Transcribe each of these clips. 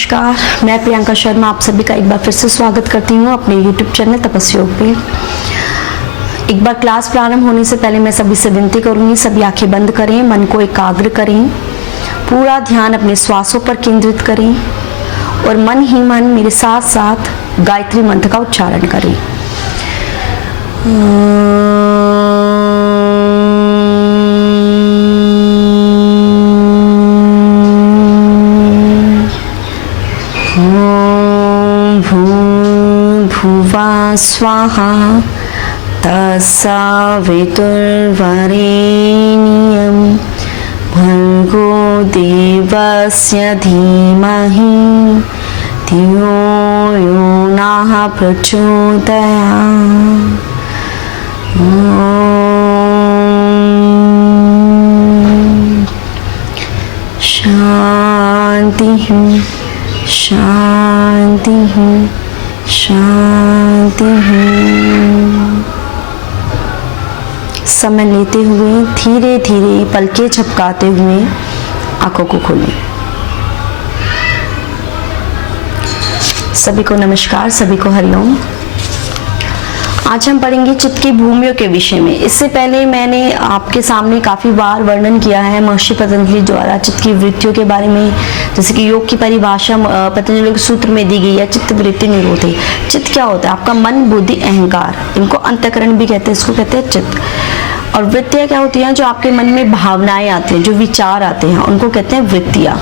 नमस्कार, मैं प्रियंका शर्मा आप सभी का एक बार फिर से स्वागत करती हूँ अपने YouTube चैनल तपस्या योग पे। एक बार क्लास प्रारंभ होने से पहले मैं सभी से विनती करूँगी, सभी आंखें बंद करें, मन को एकाग्र करें, पूरा ध्यान अपने श्वासों पर केंद्रित करें और मन ही मन मेरे साथ साथ गायत्री मंत्र का उच्चारण करें। स्वाहा तत्सवितुर्वरेण्यं भर्गो देवस्य धीमहि धियो यो नः प्रचोदयात्। शांति शांति शांति। समय लेते हुए धीरे धीरे पलकें झपकाते हुए आंखों को खोलें। सभी को नमस्कार, सभी को हरिओम। आज हम पढ़ेंगे चित्त की भूमियों के विषय में। इससे पहले मैंने आपके सामने काफी बार वर्णन किया है महर्षि पतंजलि द्वारा चित्त की वृत्तियों के बारे में, जैसे कि योग की परिभाषा पतंजलि के सूत्र में दी गई है, चित्त वृत्ति निरोधे। चित्त क्या होता है? आपका मन, बुद्धि, अहंकार, इनको अंतःकरण भी कहते हैं, इसको कहते हैं चित्त। और वृत्तियां क्या होती हैं? जो आपके मन में भावनाएं आती हैं, जो विचार आते हैं, उनको कहते हैं वृत्तियां।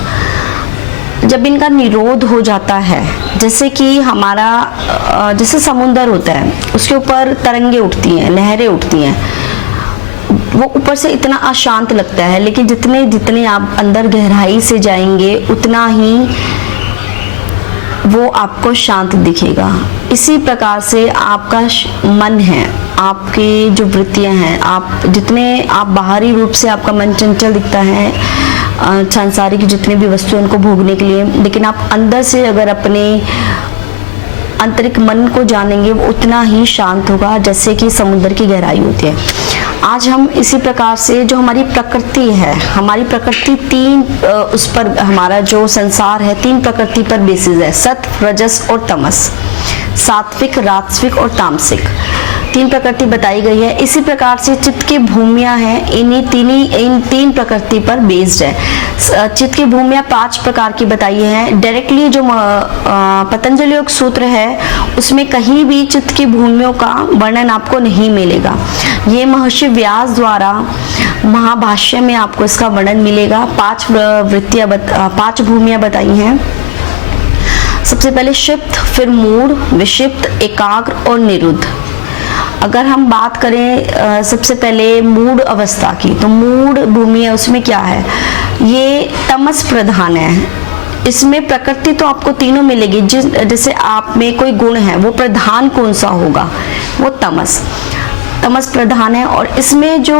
जब इनका निरोध हो जाता है, जैसे कि हमारा जैसे समुंदर होता है, उसके ऊपर तरंगे उठती हैं, लहरें उठती हैं, वो ऊपर से इतना अशांत लगता है, लेकिन जितने जितने आप अंदर गहराई से जाएंगे उतना ही वो आपको शांत दिखेगा। इसी प्रकार से आपका मन है, आपकी जो वृत्तियां हैं, आप जितने आप बाहरी रूप से आपका मन चंचल दिखता है सांसारिक जितने भी वस्तु उनको भोगने के लिए, लेकिन आप अंदर से अगर अपने आंतरिक मन को जानेंगे वो उतना ही शांत होगा, जैसे कि समुद्र की गहराई होती है। आज हम इसी प्रकार से जो हमारी प्रकृति है, हमारी प्रकृति तीन उस पर हमारा जो संसार है तीन प्रकृति पर बेसिस है, सत्व, रजस और तमस, सात्विक, राजसिक और तामसिक, तीन प्रकृति बताई गई है। इसी प्रकार से चित्त की भूमियां हैं, इन तीन प्रकृति पर बेस्ड है। चित्त की भूमियां 5 प्रकार की बताई हैं। डायरेक्टली जो पतंजलि योग सूत्र है उसमें कहीं भी चित्त की भूमियों का वर्णन आपको नहीं मिलेगा। ये महर्षि व्यास द्वारा महाभाष्य में आपको इसका वर्णन मिलेगा। 5 भूमियां बताई हैं। सबसे पहले क्षिप्त, फिर मूढ़, विक्षिप्त, एकाग्र और निरुद्ध। अगर हम बात करें सबसे पहले मूढ़ अवस्था की, तो मूढ़ भूमि है, उसमें क्या है? ये तमस प्रधान है। इसमें प्रकृति तो आपको तीनों मिलेगी, जैसे आप में कोई गुण है, वो प्रधान कौन सा होगा? वो तमस प्रधान है। और इसमें जो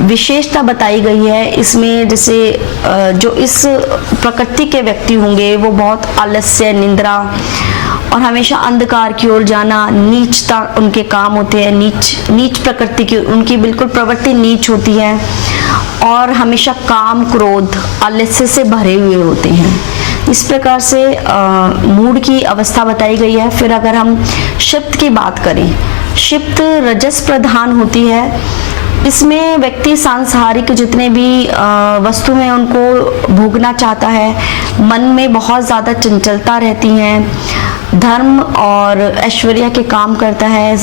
विशेषता बताई गई है, इसमें जैसे जो इस प्रकृति के व्यक्ति होंगे वो बहुत आलस्य, निंद्रा और हमेशा अंधकार की ओर जाना, नीचता उनके काम होते हैं, नीच प्रकृति की उनकी बिल्कुल प्रवृत्ति नीच होती है और हमेशा काम, क्रोध, आलस्य से भरे हुए होते हैं। इस प्रकार से मूड की अवस्था बताई गई है। फिर अगर हम क्षिप्त की बात करें, क्षिप्त रजस प्रधान होती है। इसमें व्यक्ति सांसारिक जितने भी वस्तु हैं उनको भोगना चाहता है, मन में बहुत ज़्यादा चंचलता रहती है, धर्म और ऐश्वर्य के काम करता है,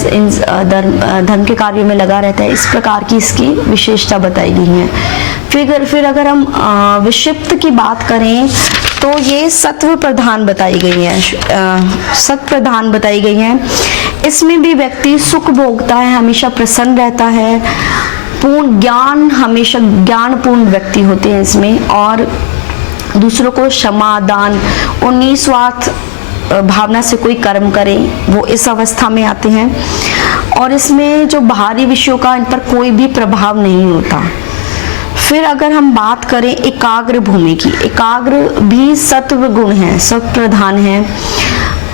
धर्म के कार्यों में लगा रहता है। इस प्रकार की इसकी विशेषता बताई गई है। फिर अगर हम विक्षिप्त की बात करें तो ये सत्व प्रधान बताई गई है, सत्व प्रधान बताई गई है। इसमें भी व्यक्ति सुख भोगता है, हमेशा प्रसन्न रहता है, पूर्ण ज्ञान, हमेशा ज्ञानपूर्ण व्यक्ति होते हैं इसमें, और दूसरों को क्षमा, दान और निस्वार्थ भावना से कोई कर्म करें, वो इस अवस्था में आते हैं। और इसमें जो बाहरी विषयों का इन पर कोई भी प्रभाव नहीं होता। फिर अगर हम बात करें एकाग्र भूमि की, एकाग्र भी सत्व गुण है, सत्व प्रधान है।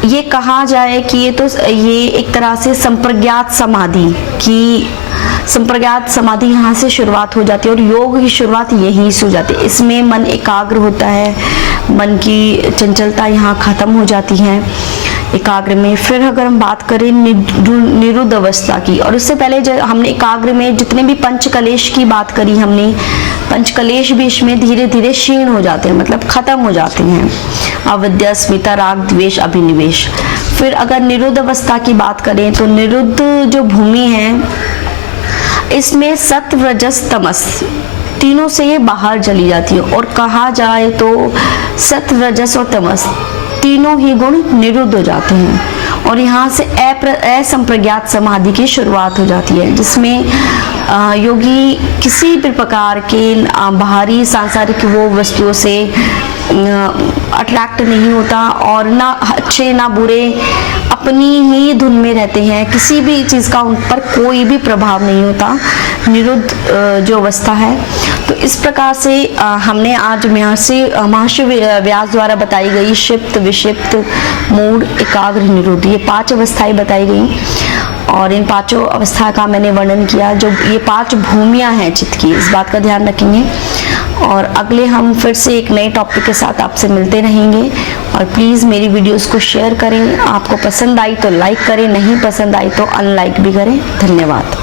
ये कहा जाए कि ये एक तरह से संप्रज्ञात समाधि की, संप्रज्ञात समाधि यहाँ से शुरुआत हो जाती है और योग की शुरुआत यहीं से हो जाती है। इसमें मन एकाग्र होता है, मन की चंचलता यहाँ खत्म हो जाती है एकाग्र में। फिर अगर हम बात करें निरुद्ध अवस्था की, और उससे पहले हमने एकाग्र में जितने भी पंचकलेश की बात करी हमने, पंचकलेश भी इसमें धीरे धीरे क्षीण हो जाते हैं, मतलब खत्म हो जाते हैं। अविद्या, अस्मिता, राग, द्वेष, अभिनिवेश। फिर अगर निरुद्ध अवस्था की बात करें तो निरुद्ध जो भूमि है इसमें सत्व, रजस, तमस तीनों से ये बाहर चली जाती है। और कहा जाए तो सत्व, रजस और तमस तीनों ही गुण निरुद्ध हो जाते हैं और यहाँ से असंप्रज्ञात समाधि की शुरुआत हो जाती है, जिसमें योगी किसी भी प्रकार के बाहरी सांसारिक वो वस्तुओं से अट्रैक्ट नहीं होता और ना अच्छे ना बुरे अपनी ही धुन में रहते हैं, किसी भी चीज़ का उन पर कोई भी प्रभाव नहीं होता, निरुद्ध जो अवस्था है। तो इस प्रकार से हमने आज महर्षि व्यास द्वारा बताई गई क्षिप्त, विक्षिप्त, मूढ़, एकाग्र, निरुद्ध, ये 5 अवस्थाएं बताई गई और इन 5 अवस्था का मैंने वर्णन किया। जो ये 5 भूमियां हैं चित्त की, इस बात का ध्यान रखेंगे। और अगले हम फिर से एक नए टॉपिक के साथ आपसे मिलते रहेंगे। और प्लीज़ मेरी वीडियोस को शेयर करें, आपको पसंद आई तो लाइक करें, नहीं पसंद आई तो अनलाइक भी करें। धन्यवाद।